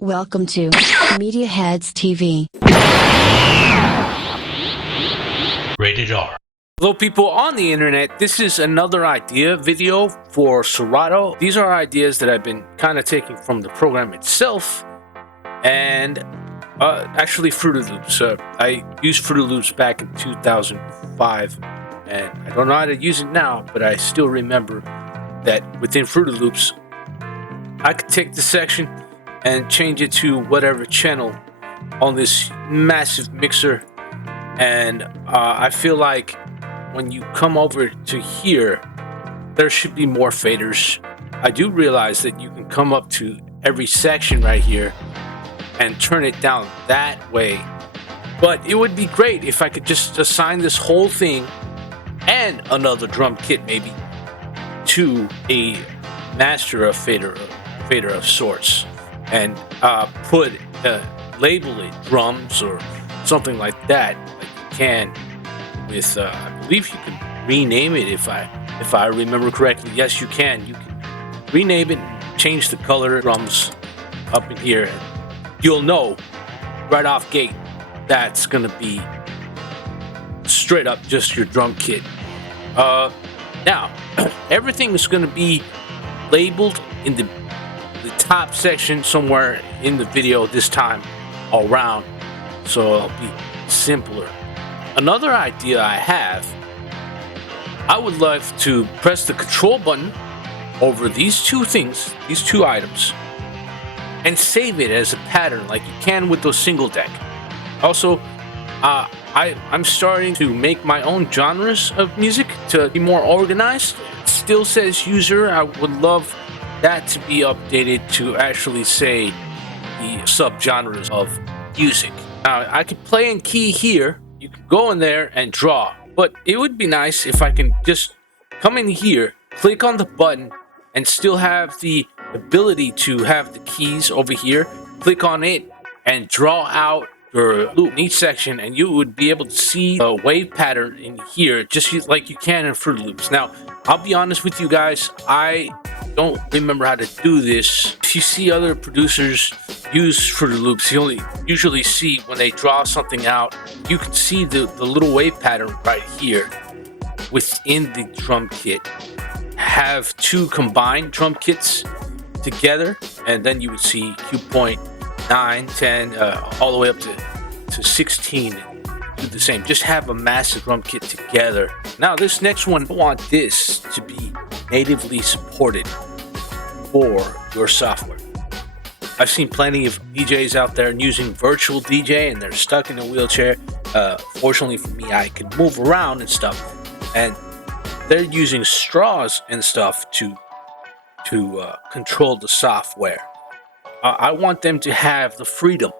Welcome to Media Heads TV. Rated R. Hello people on the internet, this is another idea video for Serato. These are ideas that I've been kind of taking from the program itself and actually Fruity Loops. I used Fruity Loops back in 2005 and I don't know how to use it now, but I still remember that within Fruity Loops I could take the section and change it to whatever channel on this massive mixer. And I feel like when you come over to here, there should be more faders. I do realize that you can come up to every section right here and turn it down that way. But it would be great if I could just assign this whole thing and another drum kit maybe to a master of fader of sorts, and label it drums or something like that, like you can with I believe you can rename it if I remember correctly. Yes, you can rename it and change the color drums up in here, and you'll know right off gate that's gonna be straight up just your drum kit. Now everything is gonna be labeled in the top section somewhere in the video this time around, so it'll be simpler. Another idea I have, I would love to press the control button over these two things, these two items, and save it as a pattern like you can with those single deck. Also, I'm starting to make my own genres of music to be more organized. It still says user. I would love that to be updated to actually say the subgenres of music. Now, I could play and key here. You can go in there and draw, but it would be nice if I can just come in here, click on the button, and still have the ability to have the keys over here. Click on it and draw out your loop in each section, and you would be able to see a wave pattern in here just like you can in Fruity Loops. Now, I'll be honest with you guys, I don't remember how to do this. If you see other producers use Fruity Loops, you only usually see when they draw something out, you can see the little wave pattern right here within the drum kit. Have two combined drum kits together, and then you would see cue point 9, 10, all the way up to 16. Do the same. Just have a massive drum kit together. Now this next one, I want this to be natively supported for your software. I've seen plenty of DJs out there using virtual DJ and they're stuck in a wheelchair. Fortunately for me, I can move around and stuff, and they're using straws and stuff to control the software. I want them to have the freedom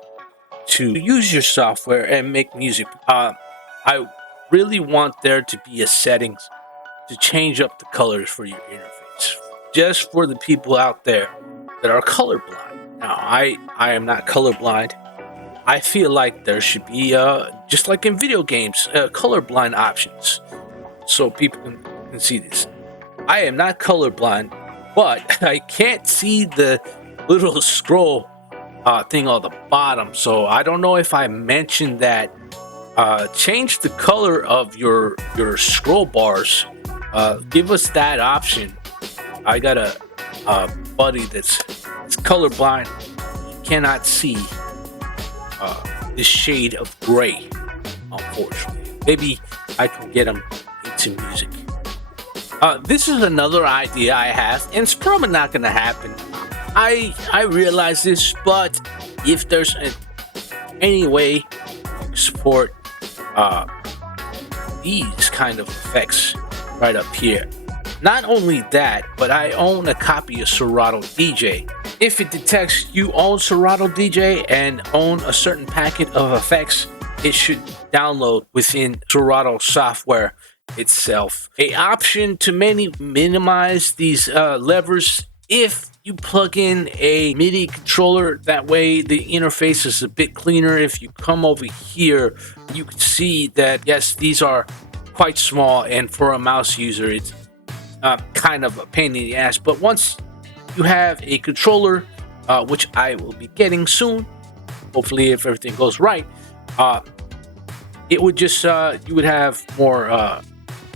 to use your software and make music. I really want there to be a settings to change up the colors for your interface, just for the people out there that are colorblind. Now, I am not colorblind. I feel like there should be, just like in video games, colorblind options, so people can see this. I am not colorblind, but I can't see the little scroll thing on the bottom, so I don't know if I mentioned that. Change the color of your scroll bars. Give us that option. I got a buddy that's colorblind. He cannot see this shade of gray, unfortunately. Maybe I can get him into music. This is another idea I have, and it's probably not going to happen. I realize this, but if there's any way to support these kind of effects right up here. Not only that, but I own a copy of Serato DJ. If it detects you own Serato DJ and own a certain packet of effects, it should download within Serato software itself. An option to minimize these levers if you plug in a MIDI controller. That way the interface is a bit cleaner. If you come over here, you can see that yes, these are quite small, and for a mouse user it's kind of a pain in the ass. But once you have a controller which I will be getting soon. Hopefully, if everything goes right, it would just you would have more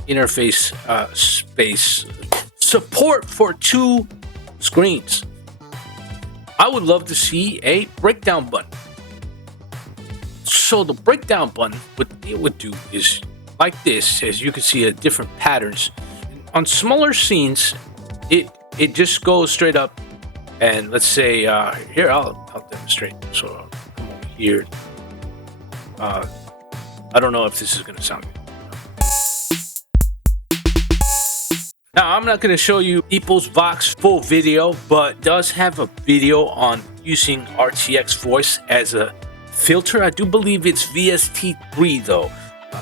interface space support for 2 screens. I would love to see a breakdown button. So the breakdown button, what it would do is like this, as you can see, different patterns. On smaller scenes, it just goes straight up, and let's say here I'll demonstrate. So I'll come over here. I don't know if this is going to sound good. Now, I'm not going to show you People's Vox full video, but does have a video on using RTX voice as a filter. I do believe it's VST3 though.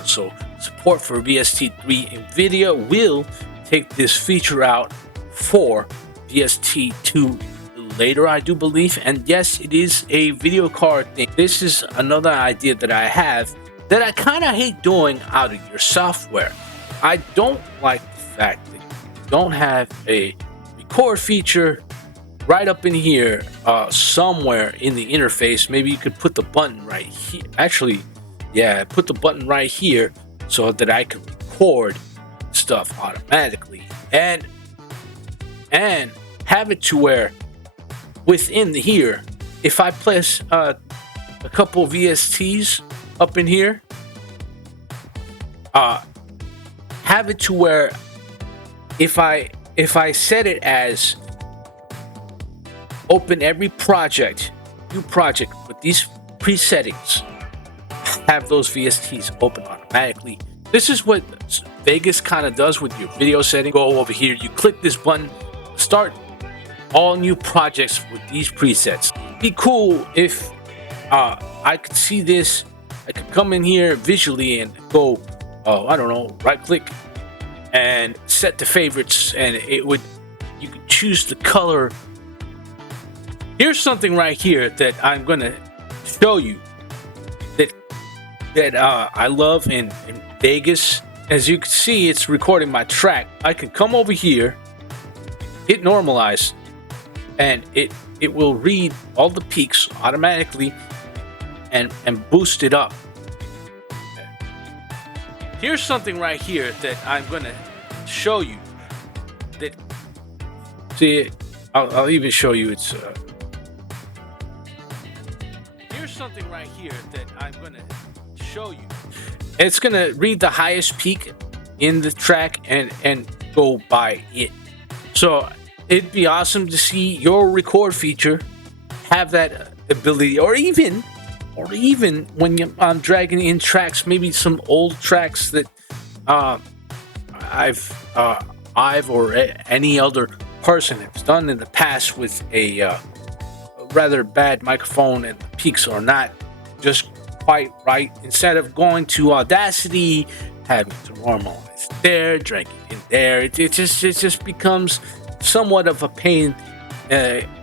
So support for VST3. NVIDIA will take this feature out for VST2 later, I do believe. And yes, it is a video card thing. This is another idea that I have that I kind of hate doing out of your software. I don't like the fact that you don't have a record feature right up in here somewhere in the interface. Maybe you could put the button right here. Actually, yeah, put the button right here so that I can record stuff automatically and have it to where within here, if I place a couple VSTs up in here, have it to where if I set it as open every project, new project with these presettings, have those VSTs open automatically. This is what Vegas kind of does with your video setting. Go over here, you click this button, start all new projects with these presets. It'd be cool if I could see this. I could come in here visually and go, I don't know, right click and set the favorites, and it would, you could choose the color. Here's something right here that I'm gonna show you that I love in Vegas. As you can see, it's recording my track. I can come over here, hit normalize, and it will read all the peaks automatically and boost it up. Here's something right here that I'm gonna show you. That, see, I'll even show you. It's here's something right here that I'm gonna show you. It's gonna read the highest peak in the track and go by it. So it'd be awesome to see your record feature have that ability, or even when I'm dragging in tracks, maybe some old tracks that I've or any other person has done in the past with a rather bad microphone and the peaks are not just quite right. Instead of going to Audacity, having to normalize there, dragging in there, it just becomes somewhat of a pain.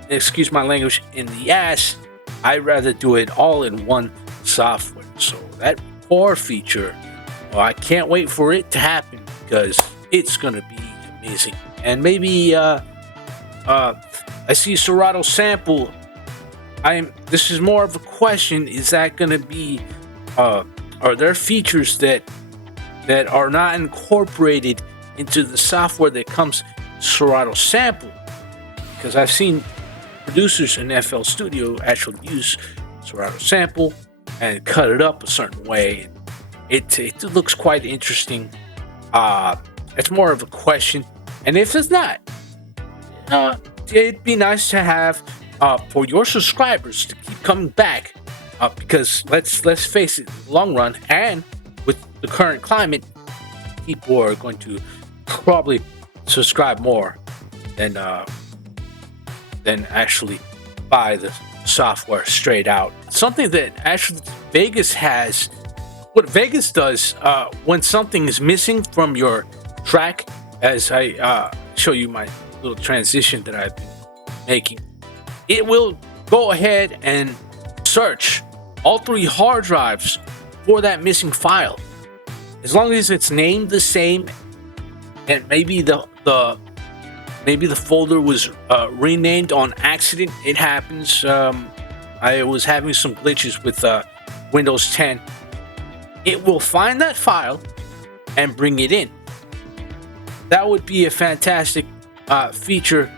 Excuse my language, in the ass. I'd rather do it all in one software. So that core feature, well, I can't wait for it to happen because it's gonna be amazing. And maybe I see Serato sample. This is more of a question. Is that gonna be? Are there features that are not incorporated into the software that comes Serato sample? Because I've seen producers in flstudio actually use Serato sample and cut it up a certain way. It looks quite interesting. It's more of a question, and if it's not, it'd be nice to have for your subscribers to keep coming back, because let's face it, in the long run, and with the current climate, people are going to probably subscribe more than actually buy the software straight out. Something that actually Vegas has, what Vegas does when something is missing from your track, as I show you my little transition that I've been making, it will go ahead and search all 3 hard drives for that missing file. As long as it's named the same, and maybe maybe the folder was renamed on accident. It happens. I was having some glitches with Windows 10. It will find that file and bring it in. That would be a fantastic feature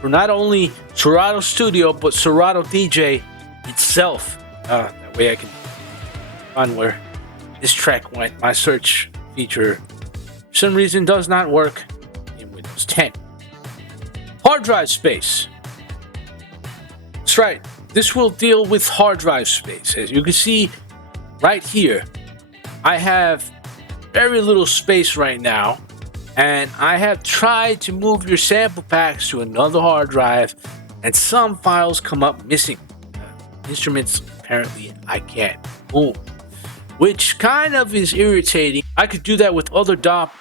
for not only Serato Studio, but Serato DJ itself. That way I can find where this track went. My search feature, for some reason, does not work in Windows 10. Hard drive space. That's right. This will deal with hard drive space. As you can see right here, I have very little space right now, and I have tried to move your sample packs to another hard drive, and some files come up missing. Instruments, apparently, I can't move, which kind of is irritating. I could do that with other DOP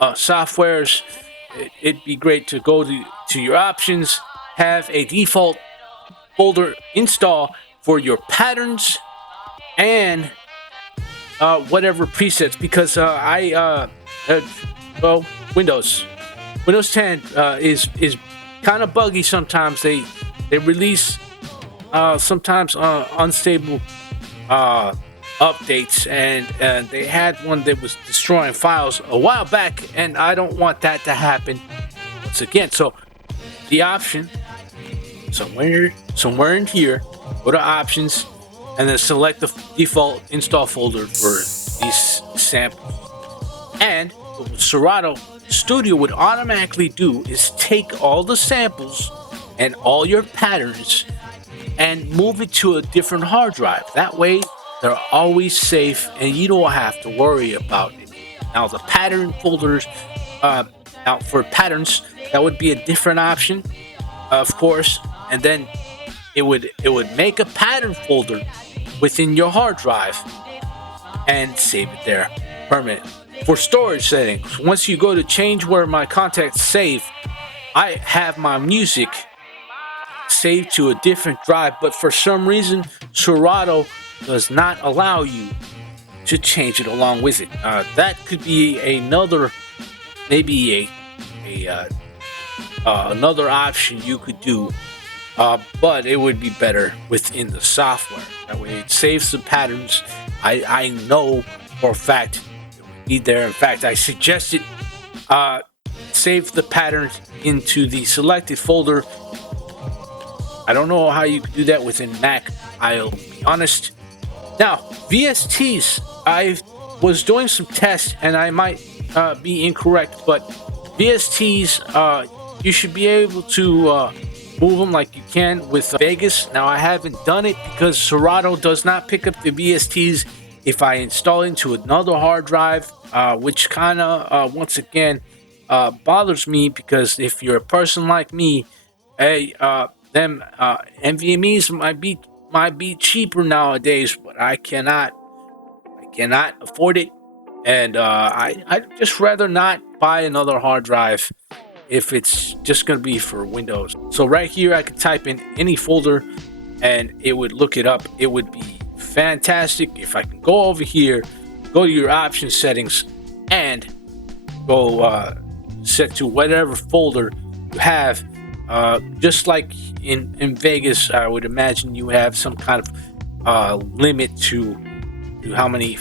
softwares. It'd be great to go to your options, have a default folder install for your patterns and whatever presets, because Windows 10 is kind of buggy sometimes. They release sometimes unstable updates, and they had one that was destroying files a while back, and I don't want that to happen once again. So the option somewhere in here, go to options and then select the default install folder for these samples. And what Serato Studio would automatically do is take all the samples and all your patterns and move it to a different hard drive. That way they're always safe and you don't have to worry about it. Now the pattern folders, now for patterns, that would be a different option, of course, and then it would make a pattern folder within your hard drive and save it there permanently. For storage settings, once you go to change where my contacts save, I have my music saved to a different drive, but for some reason Serato does not allow you to change it along with it. That could be another, maybe another option you could do, but it would be better within the software. That way it saves the patterns. I know for a fact it would be there. In fact, I suggested save the patterns into the selected folder. I don't know how you could do that within Mac, I'll be honest. Now, VSTs, I was doing some tests and I might be incorrect, but VSTs, you should be able to move them like you can with Vegas. Now, I haven't done it because Serato does not pick up the VSTs if I install into another hard drive, which kind of, once again, bothers me, because if you're a person like me, hey, them NVMEs might be cheaper nowadays, but I cannot afford it, and I'd just rather not buy another hard drive if it's just gonna be for Windows. So right here I could type in any folder and it would look it up. It would be fantastic if I can go over here, go to your option settings, and go set to whatever folder you have. Just like in Vegas, I would imagine you have some kind of limit to how many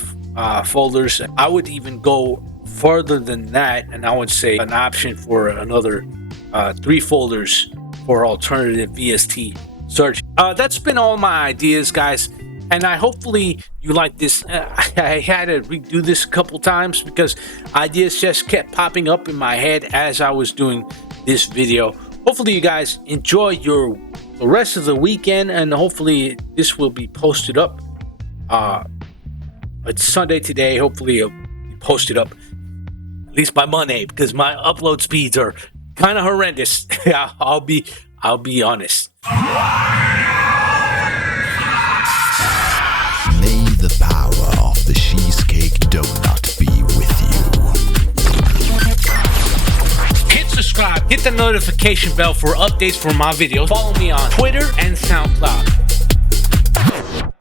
folders. I would even go further than that, and I would say an option for another 3 folders for alternative VST search. That's been all my ideas, guys, and hopefully you like this. I had to redo this a couple times because ideas just kept popping up in my head as I was doing this video. Hopefully you guys enjoy the rest of the weekend, and hopefully this will be posted up. It's Sunday today. Hopefully it'll be posted up at least by Monday, because my upload speeds are kind of horrendous. I'll be honest. May the power of the cheesecake donut be with you. Hit subscribe, hit the notification bell for updates for my videos. Follow me on Twitter and SoundCloud.